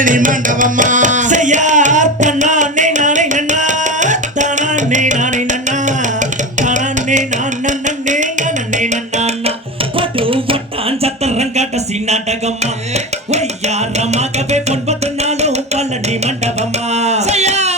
கல்யாணி மண்டபமா செய்யார் தன்னானே நானே நன்னா. தானே நானே நன்னா. தானே நான் நன்னே நன்னே நன்னா. படு வட்டான் சத்தரம் கடைசி நாடகம்மா ஒய்யாரமாகவே ஒன்பது நாளும் பழனி மண்டபமா செய்யார்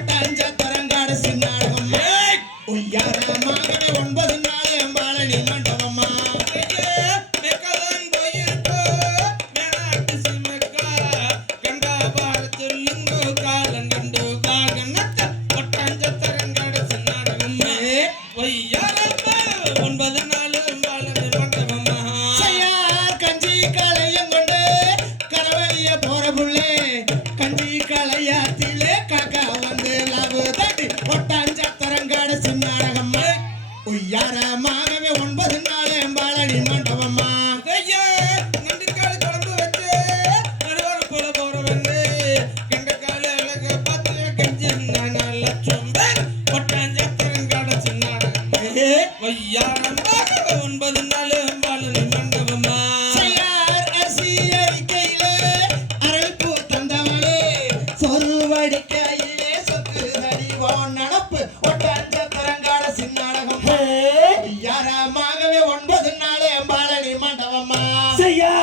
யாரமாகவே ஒன்பது நாள் எம்பாளடி மண்டபம்மா ஐயா நண்டுக்காடு தொடர்ந்து வச்சு நடுவர போல போறவங்க கண்டக்காடு அழக பார்த்து yeah.